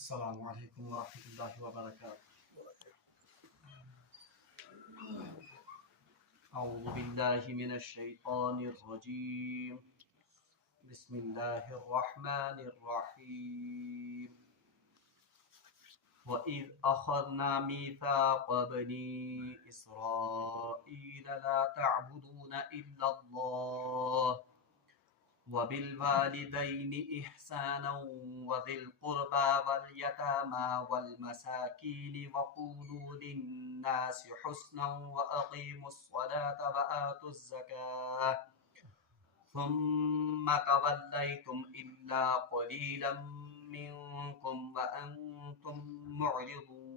السلام علیکم ورحمۃ اللہ وبرکاتہ. اعوذ باللہ من الشیطان الرجیم. بسم اللہ الرحمن الرحیم. وَإِذْ أَخَذْنَا مِيثَاقَ بَنِي إِسْرَائِيلَ لَا تَعْبُدُونَ إِلَّا اللَّهَ وَبِالْوَالِدَيْنِ إِحْسَانًا وَذِي الْقُرْبَى وَالْيَتَامَى وَالْمَسَاكِينِ وَقُولُوا لِلنَّاسِ حُسْنًا وَأَقِيمُوا الصَّلَاةَ وَآتُوا الزَّكَاةَ ثُمَّ تَوَلَّيْتُمْ إِلَّا قَلِيلًا مِّنكُمْ وَأَنتُمْ مُعْرِضُونَ.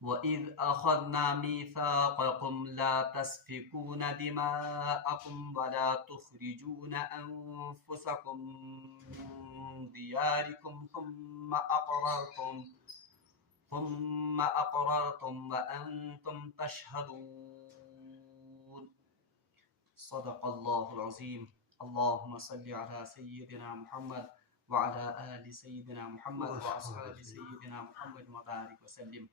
وَإِذْ أَخَذْنَا مِيثَاقَكُمْ لَا تَسْفِكُونَ دِمَاءَكُمْ وَلَا تُخْرِجُونَ أَنفُسَكُمْ مِنْ دِيَارِكُمْ ثُمَّ أَقْرَرْتُمْ وَأَنْتُمْ تَشْهَدُونَ. صدق الله العظيم. اللهم صل على سيدنا محمد وعلى آل سيدنا محمد وأصحاب سيدنا محمد وبارك وسلم.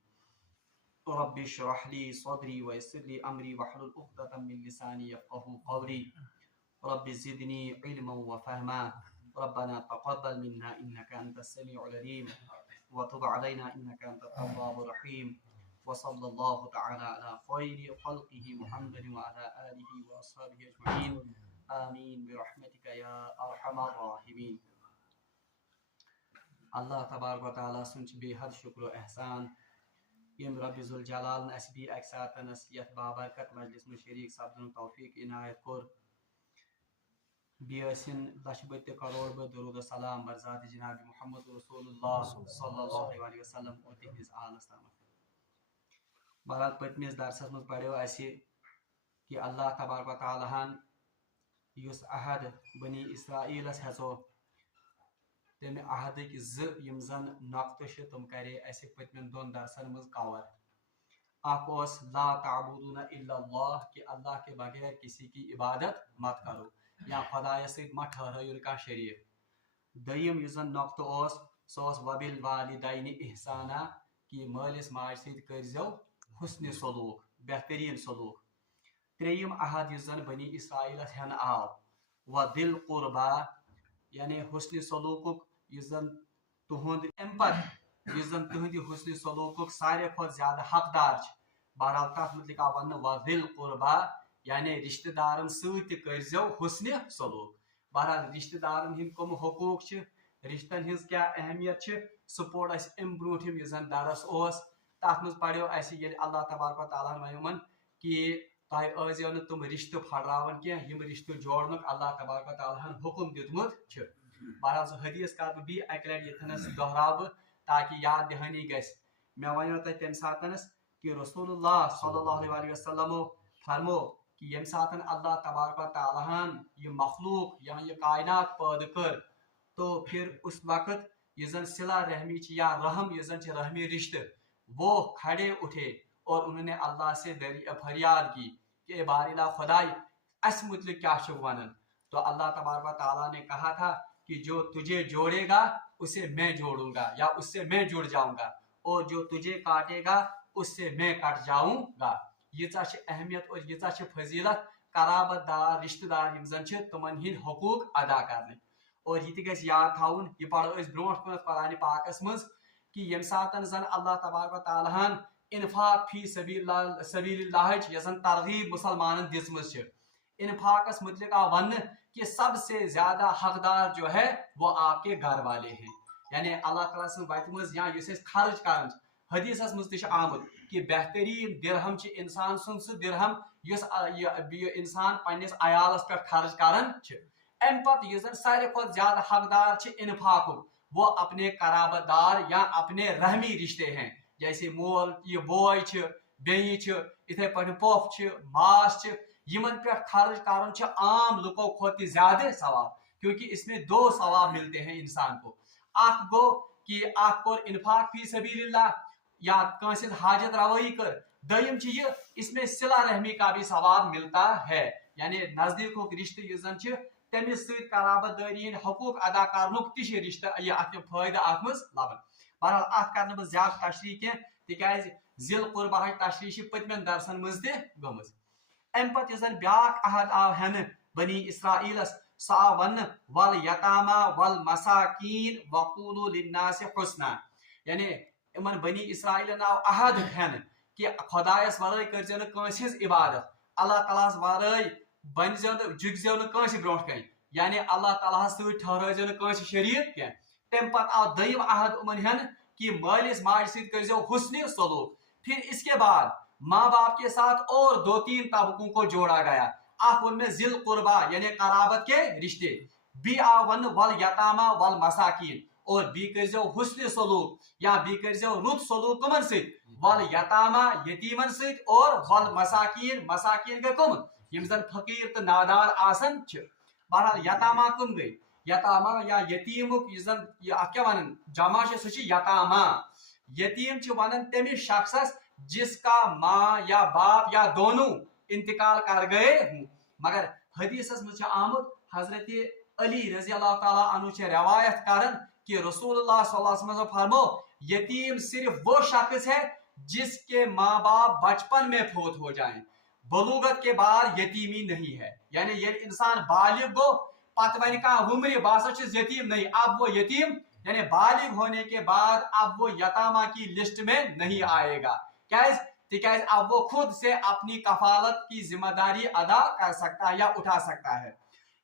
رب اشرح لي صدري ويسر لي أمري واحلل عقدة من لساني يفقهوا قولي. رب زدني علما وفهما. ربنا تقبل منا إنك أنت السميع العليم وتب علينا إنك أنت التواب الرحيم. وصلى الله تعالى على خير خلقه محمد وعلى آله وأصحابه أجمعين. آمين برحمتك يا أرحم الراحمين. اللہ تبارک و تعالیٰ سن بے حد شکر و احسان یم رب ذوالجلال اس بھی اکہ ساتن یت بابرکت مجلس میں شریک سپدن توفیق عنایت کور. بیسن لچھ بت کروڑ بہ درود و سلام بر ذات جناب محمد رسول اللہ صلی اللہ علیہ وسلم اور تہندس آلس تام. بہرحال پتمس درسس مز پڑھو اسی کہ اللہ تبارک و تعالیٰ ہن یس عہد بنی اسرائیلس ہیژو تمہ عہدک یم زن نقطہ تم کرے اسہ پتمن دون درسن مز کور. اخ لا تعبدون الا اللہ کہ اللہ کے بغیر کسی کی عبادت مت کرو یا خدائے ست مت ٹھہرائیو کانٛہہ شریک. دویم یس زن نقطہ سہ وبالوالدین احسانا کہ مالس ماج ست کرزو حسن سلوک بہترین سلوک. تریم عہد یس زن بنی اسرائیلس ہن آو وذی القربا یعنی حسن سلوکک یس زن تہند ام پتہ یس زن تہندِ حسن سلوکک ساروی کھۄتہٕ زیادہ حقدار چھ. بہرحال تتھ متعلق آو وننہٕ وذی القربا یعنی رشتہ دارن ست کرزو حسن سلوک. بہرحال رشتہ دارن ہند کم حقوق چھ رشتن ہز کیا اہمیت چھ سہ پوٚر اسہ ام برونٹھم یس زن درس اوس. تتھ مز پڑھو اسہ ییٚلہِ اللہ تبارک و تعالیٰ ونیومن کہ تۄہہِ ٲسۍزیو نہٕ تم رشتہ پھٹراوان کینٛہہ یم رشتہ جوڑنُک اللہ تبارک و تعالیٰ ہن حکم دیُتمُت چھُ. بہرحال سہ حدیث کر بہٕ بیٚیہِ اکہِ لٹہِ ییٚتھنس دہراو بہٕ تاکہ یاد دہانی گژھِ. مےٚ ونیو تۄہہِ تمہِ ساتنس کہ رسول اللہ صلی اللہ علیہ وسلمو فرمو کہ ییٚمہِ ساتن اللہ تبارک و تعالیٰ ہن یہ مخلوق یا یہ کائنات پٲدٕ کر تو پھر اس وقت یہ زن صلہ رحمی چھ یا رحم یہ زن چھ رحمی رشتہ وہ کھڑے اٹھے اور انہوں نے اللہ سے فریاد کی کہ بار الہ خدائی اس متعلق کیا چھ ونن. تو اللہ تبارک و تعالیٰ نے کہا تھا کہ جو تجھے جوڑے گا اسے میں جوڑوں گا یا اس سے میں جڑ جاؤں گا اور جو تجھے کاٹے گا اس سے میں کٹ جاؤں گا. ییژہ چھ اہمیت اور ییژہ چھ فضیلت قرابت دار رشتہ دار یم زن چھ تمن ہند حقوق ادا کرنے. اور یہ گژھِ یاد تھاون یہ پڑھو أسۍ برونٛٹھ کُنتھ قرآنِ پاکس منٛز کہ ییٚمہِ ساتن زن اللہ تبارک و تعالیٰ ہن انفاق فی سبیل اللہ یس زن ترغیب مسلمانن دِژمٕژ چھِ. انفاقس متعلق آو وننہٕ کہ سب سے زیادہ حقدار جو ہے وہ آپ کے گھر والے ہیں. یعنی اللہ تعالیٰ سٕنٛز وتہِ منٛز یا یُس أسۍ خرچ کران چھِ حدیثس منٛز تہِ چھُ آمُت کہ بہترین درہم چھ انسان سُنٛد سُہ درہم یُس انسان پننس عیالس پٮ۪ٹھ خرچ کران چھِ. ام پتہٕ یُس زن ساروی کھۄتہٕ زیادہ حقدار چھ انفاقُک وہ اپنے قرابت دار یا اپنے رحمی رشتے ہیں. جیسے مول یہ بوے چھ بیٚنہِ چھ اتھے پٲٹھۍ پۄپھ چھ ماس چھ یمن پٮ۪ٹھ خرچ کرُن چھ عام لُکو کھۄتہٕ تہِ زیادہ ثواب کیونکہ اس میں دو ثواب ملتے ہیں انسان کو. اکھ گو کہ اکھ کوٚر انفاق فی سبیل اللہ یا کٲنٛسہِ ہٕنٛز حاجت روائی کر. دویم چھ یہ اس میں صلہ رحمی کا بھی ثواب ملتا ہے. یعنی نزدیک رشتہ یُس زن چھ تمس ست قرابت داری ہند حقوق ادا کرنک تہ رشتہ یہ ات فائدہ ات مز لبان بہرحال ات کر بہ زیادہ تشریح کی تکیاز ذی القربہ تشریح پتمن درسن مز تہ گمز ام پتہ یس زن بیاکھ عہد آو ہن بنی اسرائیلس سہ آو ون والیتاما والمساکین وقولوا للناس حسنا یعنی امن بنی اسرائیلن آو عہد ہن کہ خدایس ورائے کرزیو نہ کٲنٛسہِ ہٕنٛز عبادت اللہ تعالیٰ ہس ورائے بنزیو نہ جگزیو نہ کٲنٛسہِ برونٛٹھ کَنہِ یعنی اللہ تعالیٰ ہس سۭتۍ ٹھہرٲیزیو نہ کٲنٛسہِ شریٖک کینٛہہ تمہِ پتہٕ آو دوٚیِم عہد یِمن ہن کہ مٲلِس ماجہِ سۭتۍ کٔرزیو حسنِ سلوٗک پھر اس کے بعد ماں باپ کے ساتھ اور 2-3 طبقوں کو جوڑا گیا اخ ون میں ذی القربہ یعنی قرابت کے رشتے بی آو ون والیتاما والمساکین اور بی کرزیو حسن سلوک یا بی کرزیو رت سلوک کمن سۭتۍ والیتاما یتیمن سۭتۍ اور والمساکین مساکین گٔے کم یم زن فقیر تو نادار آسان چھ بہرحال یتاما کم گئی یتاما یا یتیمک یس زن ات کیا ونان جمع چھ سہ یتاما یتیم چھ ونان تمس شخصس جس کا ماں یا باپ یا دونوں انتقال کر گئے ہوں مگر حدیثس مجھ آمد حضرت علی رضی اللہ تعالیٰ عنہ سے روایت کرن کہ رسول اللہ صلی اللہ علیہ وسلم فرمو یتیم صرف وہ شخص ہے جس کے ماں باپ بچپن میں فوت ہو جائیں بلوغت کے بعد یتیمی نہیں ہے یعنی یہ انسان بالغ گو پتہ ون کھانا ومر باسا چھس یتیم نہیں اب وہ یتیم یعنی بالغ ہونے کے بعد اب وہ یتامہ کی لسٹ میں نہیں آئے گا تکیاز اب وہ خود سے اپنی کفالت کی ذمہ داری ادا کر سکتا ہے یا اٹھا سکتا ہے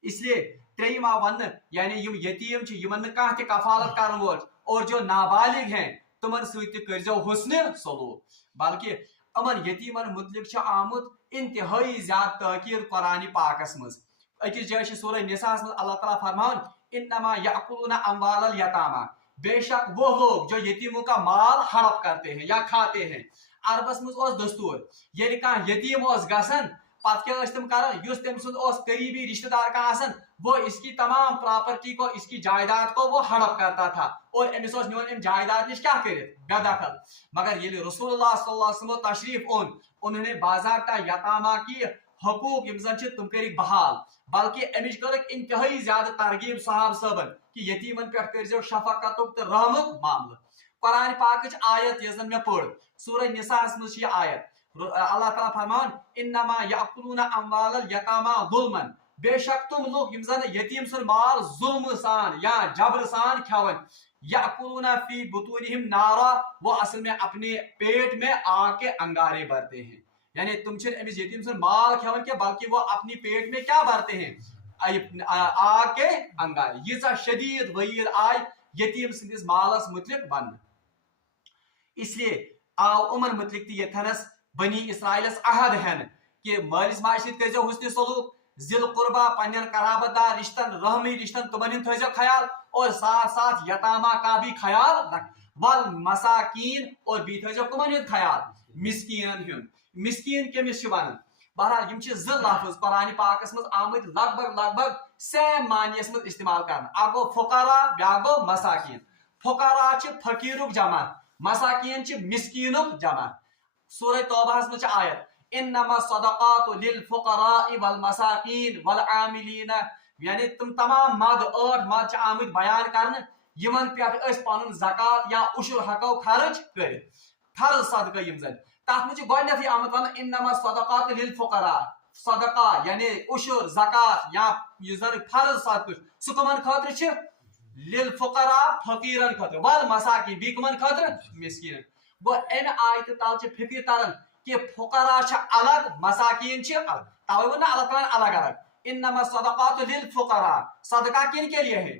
اس لیے تریم آو ون یعنی یم یتیم چھ یمن نہ کانٛہہ تہ کفالت کرن وول اور جو نابالغ ہیں تمن سۭتۍ تہ کرزیو حسن سلوک بلکہ امن یتیمن متعلق چھ آمت انتہائی زیادہ تاکید قرآن پاکس مز اکس جائے چھ سورہ نساء مز اللہ تعالیٰ فرمان انما یاکلون اموال الیتاما بے شک وہ لوگ جو یتیموں کا مال ہڑپ کرتے ہیں یا کھاتے ہیں عربس مز دستور یل کھانا یتیم گژھان پتہ کیا تم کران اس تم سند قریبی رشتہ دار کا آسان وہ اس کی تمام پراپرٹی کو اس کی جائیداد کو وہ ہڑپ کرتا تھا اور امس نون ام جائیداد نش کیا کرت بے دخل مگر یل رسول اللہ صلی اللہ علیہ وسلم تشریف انہوں نے باضابطہ یتامہ کی حقوق یم زن تم کرک بحال بلکہ امچ کرک انتہائی زیادہ ترغیب صحابہ صٲبن کہ یتیمن پہ کرزیو شفقتک تو رحمک معاملہ قرآن پاکچ آیت یس زن میں پڑھ سورہ نساء مز یہ آیت اللہ تعالیٰ فرمان انما یاکلون اموال الیتاما ظلما بے شک تم لوگ یم زن یتیم سن مال ظلم سان یا جبر سان کھون یاکلون فی بطونہم نارا وہ اصل میں اپنے پیٹ میں آگ کے انگارے بھرتے ہیں یعنی تم چھ امس یتیم سن مال کھون کے بلکہ وہ اپنی پیٹ میں کیا بھرتے ہیں آگ کے انگارے یہ شدید وعید آئی یتیم سندس مالس متعلق ون اس لیے آو امن متعلق تہ یتھنس بنی اسرائیلس عہد ہن کہ مالس ماجہ سۭتۍ کٔرزیو حسن سلوک ذی القربہ پنن قرابت دار رشتن رحمی رشتن تمن ہند تھٲیزیو خیال اور ساتھ ساتھ یتامہ کا بھی خیال رکھ والمساکین اور بی تھٲیزیو کمن ہند خیال مسکینن ہند مسکین کمس چھ ونان بہرحال یم چھ زٕ لفظ قرآن پاکس مز آمت لگ بھگ سیم معنیس مز استعمال کرنا اکھ گو فقراء بیاکھ گو مساکین فقراء چھ فقیرک جمع مساکین چھ مسکینک جمع سورہ توبہ مز آیت انما الصدقات للفقراء والمساکین والعاملین یعنی تم تمام مد 8 مد آمت بیان کرنے یمن پہ پن زکات یا عشر ہکو خرچ کر فرض صدقہ یم زن تر مجھے گۄڈنیتھٕے آمت ون انما الصدقات للفقراء صدقہ یعنی عشر زکات یا یہ زن فرض صدقہ سہ کمن خاطر چھ للفقراء فقیرن خاطر والمساکین بی کمن خاطر مسکین گو ان آیت تل چھ فکر تران کہ فقراء چھ الگ مساکین چھ الگ توے ون اللہ تعالیٰ الگ الگ انما الصدقات للفقراء صدقہ کن کے لیے ہے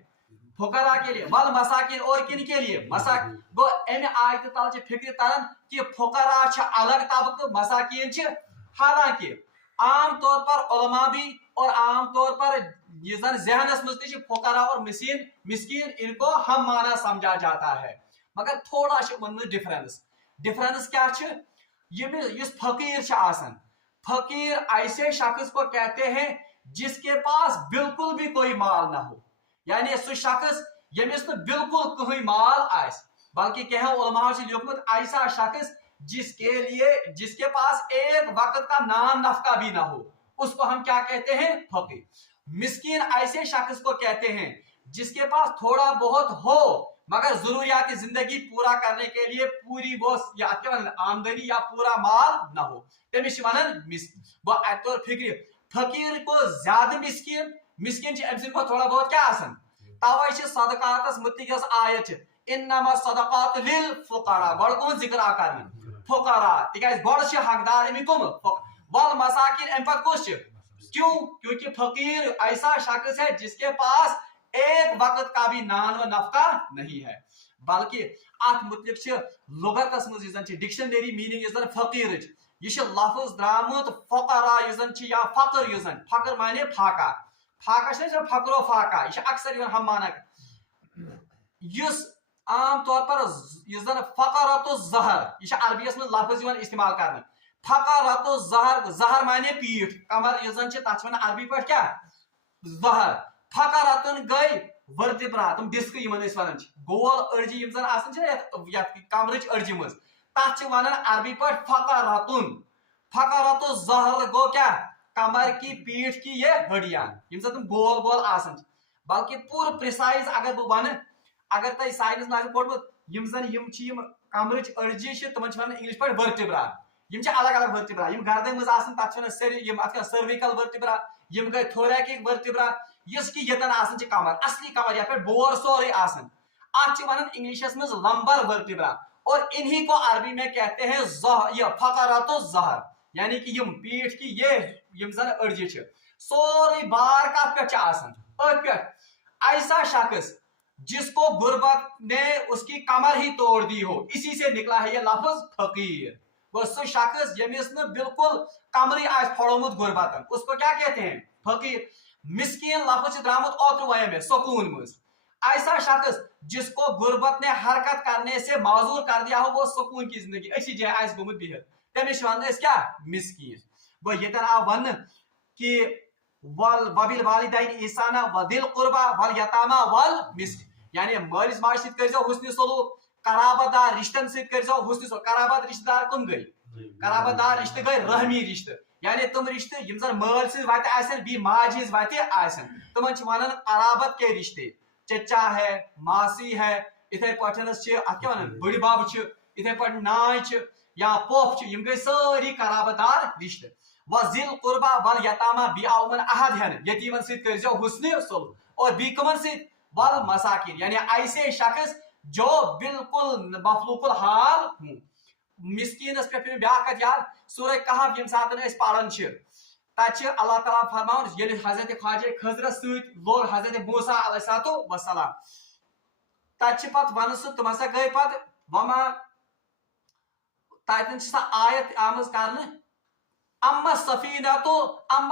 فقراء کے لیے والمساکین اور کن کے لیے مساکین گو ان آیت تل چھ فکر تران کہ فقراء چھ الگ طبقہ مساکین چھ حالانکہ عام طور پر علماء بھی اور عام طور پر یہ زن ذہنس مز تہ فقراء اور مسکین ان کو ہم معنی سمجھا جاتا ہے مگر تھوڑا ان میں ڈفرنس کیا یس فقیر آسان فقیر ایسے شخص کو کہتے ہیں جس کے پاس بالکل بھی کوئی مال نہ ہو یعنی سہ شخص یمس نہ بالکل کوئی مال آس بلکہ کہ علماء سے لکھمت ایسا شخص جس کے پاس ایک وقت کا نان نفقہ بھی نہ ہو اس کو ہم کیا کہتے ہیں فقیر مسکین ایسے شخص کو کہتے ہیں جس کے پاس تھوڑا بہت ہو مگر ضروریات زندگی پورا کرنے کے لیے پوری وہ آمدنی یا پورا مال نہ ہو تمس فکر فقیر کو زیادہ مسکین کو تھوڑا بہت کیا آسان توے صدقات متعلق آیت انما صدقات للفقراء گوڑ کون ذکر آ کرنے فقراء تکیاز گوڑ حقدار امی کم والمساکین ام پت کس کیوں کیونکہ فقیر ایسا شخص ہے جس کے پاس ایک وقت کا بھی نان و نفقہ نہیں ہے بلکہ ات متعلق لغتس مز ڈکشنری میننگ فقیر یہ لفظ درامت فقراء یا فقر فقر مانے فاقہ فاقہ فقر و فاقہ یہ اکثر ہم مانا عام طور پر فقرۃ الظہر یہ عربیس میں لفظ استعمال کرنا فقرۃ الظہر ظہر مانے پیٹھ کمر تک عربی پہ کیا ظہر فقرۃ گئی ورتبرا تم ڈسک ونان گول اڑجی کمرچ اڑجی مز تک ونان عربی پہ فقرۃ الظہر گو کیا کمر کی پیٹھ کی یہ ہڈیاں تم گول گول آسان بلکہ پور پریسائز اگر بہ ون اگر تھی سائنس میں پوڑمت کمرچ اڑجی تمن انگلش پہ ورتبرا الگ الگ ورتبرا گردن مز تک سرویکل ورتبرا گئی تھوریکک ورتبرا اس کی یتن آسان کمر اصلی کمر یا بور سورے آسان ات ونان انگلشس مز لمبر ورتبرا اور انہی کو عربی میں کہتے ہیں فقرۃ الظہر یعنی کہ پیٹھ کی یہ اڑجی سوری بار کت پہ آسان ات پہ ایسا شخص جس کو غربت نے اس کی کمر ہی توڑ دی ہو اسی سے نکلا ہے یہ لفظ فقیر وہ سو شخص یمس نے بالکل کمری آج پھوڑمت غربتن اس کو کیا کہتے ہیں فقیر مسکین لفظ درامت اوتر ویم ہے سکون مز ایسا شخص جس کو غربت نے حرکت کرنے سے معذور کر دیا ہو وہ سکون کی زندگی اسی جائے آج گمت بہت تمس ون کیا مسکین وہ یتن آو ون کہ وبل والدین احسانا وذل قربا والیتاما والمسکین یعنی مالس ماج ست کرزو حسن سلوک قرابت دار رشتن ست کرزو حسن سلوک قرابت رشتہ دار کم گئی قرابت دار رشتہ گئی رحمی رشتہ یعنی تم رشتہ یم زن مال سز وتہ آسن بی ماج ہز وتہ آسن تمن چھ ونان قرابت کے رشتے چچا ہے ماسی ہے اتھے پٹھنس چھ ات کیا ونان بڑی باب چھ اتھے پٹ نائی چھ یا پوپ چھ یم گئی ساری قرابت دار رشتہ وذل قربا والیتاما بی آومن احد ہن یتیمن ست کرزو حسن سلوک اور بی کمن ست والمساکین یعنی ایسے شخص جو بالکل مفلوق الحال ہوں مسکینس پہ بیاکت یاد سورہ کہف یم ساتن اس پارن تت اللہ تعالیٰ فرمان یل حضرت خواجہ خضرس ست لوگ حضرت موسیٰ علیہ السلام تت پت ون سہ تم ہسا گئی پت وما تتن سا آیت آمز کرنے اما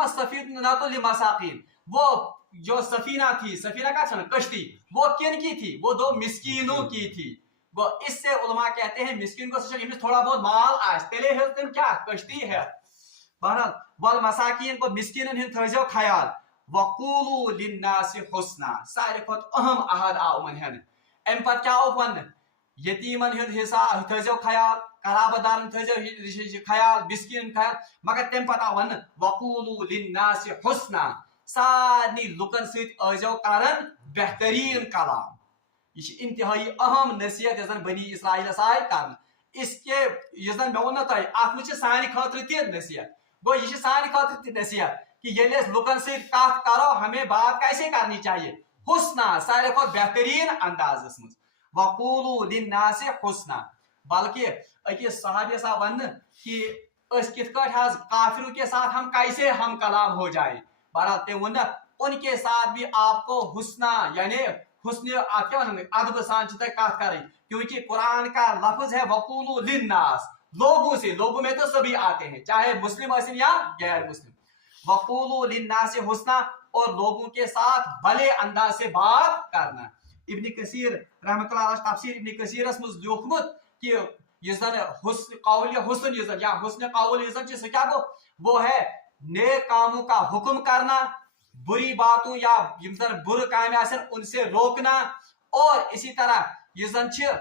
سفینہ لمساکین وہ جو سفینہ تھی سفینہ کا کشتی وہ کن کی تھی وہ دو مسکینوں کی تھی وہ اس سے علماء کہتے ہیں مسکین کو تھوڑا بہت مال آس تیلے ہے کیا کشتی ہے بہرحال والمساکین کو مسکینن ہند تھزو خیال وقولوا للناس حسنا سارے کھت اہم احد آو من ہن ام پت کیا او ون یتیمن ہند حساب تھزو خیال قرابت دارن تھزو خیال مسکین خیال مگر تم پت ون وقولوا للناس حسنا سارنی لکن ست ازو کرن بہترین کلام یہ انتہائی اہم نصیحت یس بنی اسرائیل آئی کرنا اس کے یس مے ون تہ ات مجھ سانہ خاطر تہ نصیحت گو یہ سانہ خاطر تہ نصیحت کہ یل لکن ست کت کرو ہمیں بات کیسے کرنی چاہیے حسنا سارے کھت بہترین اندازس مز وقولوا للناس حسنا بلکہ اکس صحابی سا ون کہ اس کت کٹ حض کافروں کے ساتھ ہم کیسے ہم کلام ہو جائے بہرحال تم ون ان کے ساتھ بھی آپ کو حسنا یعنی حسن ادب سان کت کریں کیونکہ قرآن کا لفظ ہے وقولوا للناس لوگوں سے لوگوں میں تو سبھی آتے ہیں چاہے مسلم حسن یا غیر مسلم وقولوا للناس حسنا اور لوگوں کے ساتھ بھلے انداز سے بات کرنا ابن کثیر رحمۃ اللہ علیہ تفسیر ابن کثیر مز لیوکھمت کہ یہ حسن قول حسن یا حسن قول یہ کیا گو وہ ہے نیک کاموں کا حکم کرنا بری باتوں یا بر کام ان سے روکنا اور اسی طرح یہ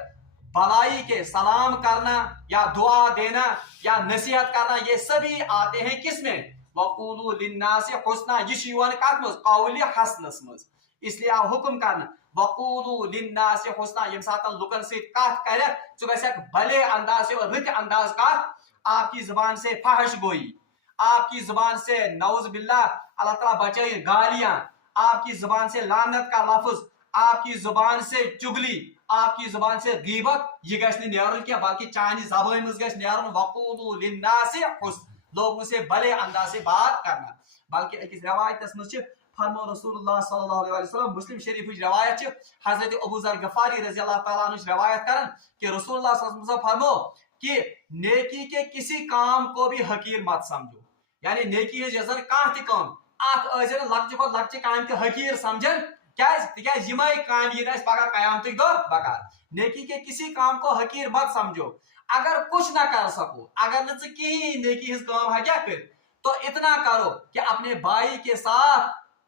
بلائی کے سلام کرنا یا دعا دینا یا نصیحت کرنا یہ سبھی آتے ہیں کس میں وقولوا للناس حسنا یہ یوان کت مز قول حسنس مز اسلیے آو حکم کرنا وقولوا للناس حسنا یم سات لکن ست کت کر ثہ گھک بھلے انداز سے اور رت انداز کت آپ کی زبان سے فحش گوئی آپ کی زبان سے نعوذ باللہ اللہ تعالیٰ بچائے گالیاں آپ کی زبان سے لعنت کا لفظ آپ کی زبان سے چگلی آپ کی زبان سے غیبت یہ گھس نیرن کیا بلکہ چانہ زبان مز گھس نیرن وقولوا للناس حسنا لوگوں سے بھلے انداز سے بات کرنا بلکہ اکس روایت مز فرمو رسول اللہ صلی اللہ علیہ وسلم مسلم شریف روایت حضرت ابو ذر غفاری رضی اللہ تعالیٰ عنہ روایت کرن کہ رسول اللہ صلی اللہ علیہ وسلم فرمو کہ نیکی کے کسی کام کو بھی حقیر مت سمجھو یعنی نیکی ہزن کھانا تہ کام ات ازن لکچہ کھت لکچہ کام تہ حقیر سمجھن تکیاز یمے کام ین اس پگہ قیامتک دہ بکار نیکی کے کسی کام کو حقیر مت سمجھو اگر کچھ نہ کر سکو اگر نہ کہیں نیکی ہز کام ہے کیا کر تو اتنا کرو کہ اپنے بھائی کے ساتھ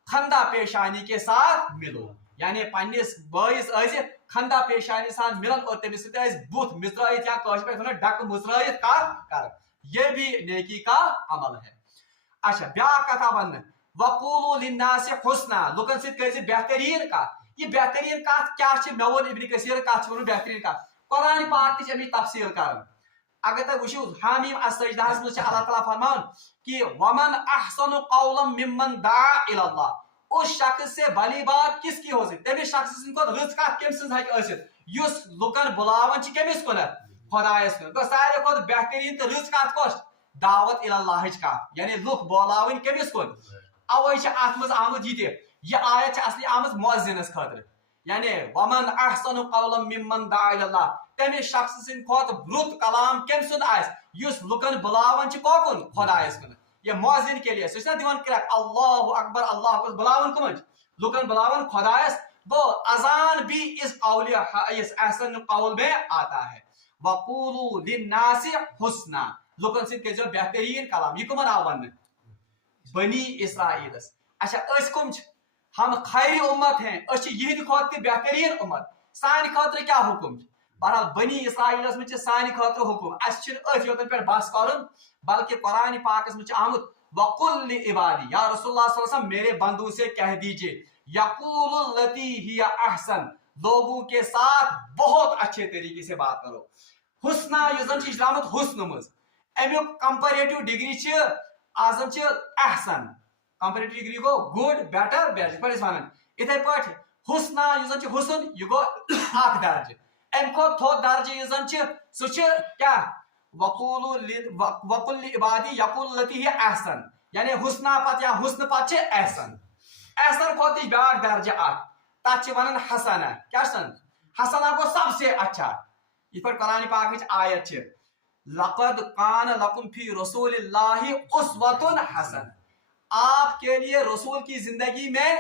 خندہ پیشانی کے ساتھ ملو یعنی پنس بائیس خندہ پیشانی سان ملن اور تمس ست بت مزرائت یا پہ ڈک مزرائت کر یہ بھی نیکی کا عمل ہے اچھا بیا کتھا ون وقولوا للناس حسنا لکن ست کر بہترین کت یہ بہترین کت کیا مے ون ابن کثیر کت ون بہترین کت قرآن پاک تہ امی تفصیل کرن اگر تہ وچھو حامیم السجدہ مز اللہ تعالیٰ فرمان کہ ومن احسن قولا ممن دعا الی اللہ اس شخص سے بھلی بات کس کی ہو سکتی تمس شخص سن کو رز کت کم سن ہیکہ ٲسِتھ یس لکن بلاون چھ کمس کنت خدایس کن تو ساروی کھت بہترین تو رز کت کس دعوت الی اللہ کت یعنی لوک بولاون کمس کن اوے چھ ات مز آمد یہ آیت چھ اصلی آمد مؤذنس خاطر یعنی ومن احسن قولا ممن دعا الی اللہ تمس شخص سن کھت رت کلام کم سن آس یس لکن بلاون چھ کوکن خدایس کن یہ مؤذن کے لیے سہ دیوان کریک اللہ اکبر اللہ اکبر بلاون کمن لکن بلاون خدایس وہ اذان بھی اس قول اس احسن قول میں آتا ہے وقولوا للناس حسنا لکن ست کہ بہترین کلام یہ کمن آو ون بنی اسرائیل اچھا اس کم ہم خیر امت ہیں اس یہ کھت بہترین امت سان خاطر کیا حکم بہرحال بنی اسرائیل مجھ سان خاطر حکم اس ات یوتن پہ بس کرن بلکہ قرآن پاکس مجھ آمد وقل لعبادی یا رسول اللہ صلی اللہ علیہ وسلم میرے بندوں سے کہہ دیجئے یقول التی ہی احسن لوگوں کے ساتھ بہت اچھے طریقے سے بات کرو حسنا یزن چھ درامت حسن مز امیک کمپیریٹو ڈگری آزم احسن کمپیریٹو ڈگری گو گڈ بیٹر بیسٹ پہ ونان اتھے پہ حسنا یزن حسن یہ گو اخ درجہ ام کھت تھوت درجہ یزن سہ کیا وقل لعبادی یقول التی ہی احسن یعنی حسنا پت یا حسن پت احسن احسن کھت بیاکھ درجہ اخ تک ونان حسنا کیا سن حسنا گو سب سے اچھا یہ پر قرآن پاک وچ آیت لقد کان لکم فی رسول اللہ اسوۃ حسن آپ کے لیے رسول کی زندگی میں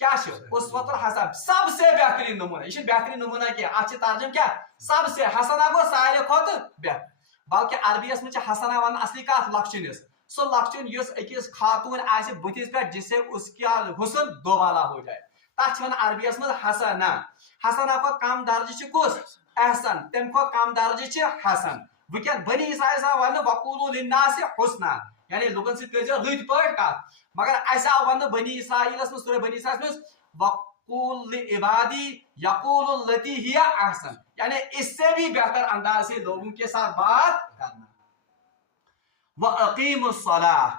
کیا اسوۃ الحسن سب سے بہترین نمونہ یہ بہترین نمونہ کیا اچھا ترجم کیا سب سے حسنا گو سارے کھت بہتر بلکہ عربیس میں حسنا ون اصلی کت لکچنس سو لکچن یس اکس خاتون آس بتس پہ جس سے اس کا حسن دوبالا ہو جائے تک عربیس میں حسنا حسنا کھت کم درجہ کس احسن تم کھت کم درجہ حسن وکیت بنی اسرائیل ون وقولوا للناس حسنا یعنی لوکن ست کر رت پہ کت مگر اس آو ون بنی اسرائیل مز سورہ بنی اسرائیل مز وقول لعبادی یقول التی ہی احسن یعنی اس سے بھی بہتر انداز سے لوگوں کے ساتھ بات کرنا وَأَقِيمُوا الصَّلَاةَ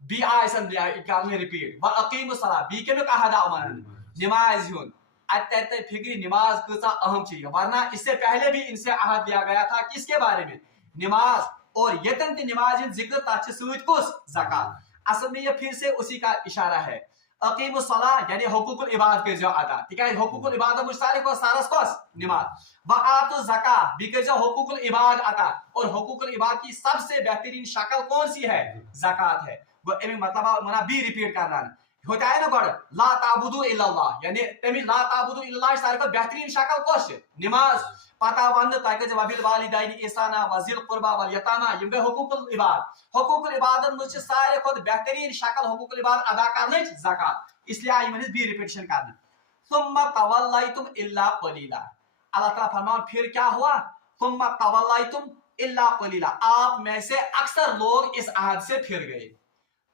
بی آئسن کرنے ریپیٹ وَأَقِيمُوا الصَّلَاةَ بی کے احدا امن نماز ہون اتر فکری نماز کتنا اہم چیز ورنہ اس سے پہلے بھی ان سے عہد دیا گیا تھا کس کے بارے میں نماز اور یتن تی نماز ذکر تک سوت کس زکات اصل میں یہ پھر سے اسی کا اشارہ ہے اقیم الصلاۃ یعنی حقوق العباد کے جو ادا ٹھیک ہے حقوق العباد مشترک کو سارس کس نماز وآت الزکات بھی کے جو حقوق العباد ادا اور حقوق العباد کی سب سے بہترین شکل کون سی ہے زکات ہے وہ امی مطلب منا بھی ریپیٹ کرنا ہوتا ہے نا گوڑ لا تعبدوا الا اللہ یعنی تمی لا تعبدوا الا اللہ سارے کو بہترین شکل کس نماز پتہ ون تاکہ وبیل والدین احسانا وذل قربا والیتاما یم گئے حقوق العباد حقوق العبادت مجھ سارے کھت بہترین شکل حقوق العباد ادا کرنے زکات اس لیے آئی منس بھی ریپیٹیشن کرنا ثم تولیتم الا قلیلا اللہ تعالیٰ فرمان پھر کیا ہوا ثم تولیتم الا قلیلا آپ میں سے اکثر لوگ اس عہد سے پھر گئے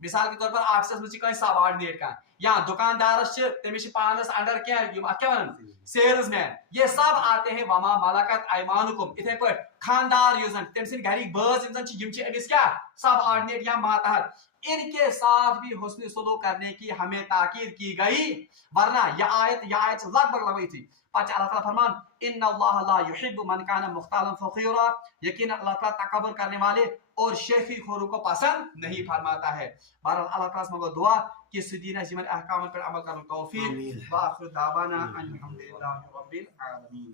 مثال کے طور پر آفسس مجھ کہیں سب آرڈینیٹ کا یا دکاندارس تمس پانس انڈر کیا سیلز مین یہ سب آتے ہیں وما ملکت ایمانکم اتھے پہ خاندار یوزن تم سن گھرک باز امس کیا سب آرڈینیٹ یا ماتحت ان کے ساتھ بھی حسن سلوک کرنے کی ہمیں تاکید کی گئی ورنہ یہ آیت لگ بھگ لگی تھی پچ اللہ تعالیٰ فرمان ان اللہ لا یحب من کان مختالا فخورا یقینا اللہ تعالیٰ تکبر کرنے والے اور شیخی خوروں کو پسند نہیں فرماتا ہے بہرحال اللہ تعالیٰ سے مگو دعا کہ سدینہ جمن احکام پر عمل کرنے توفیق وآخر دعوانا ان الحمدللہ رب العالمین.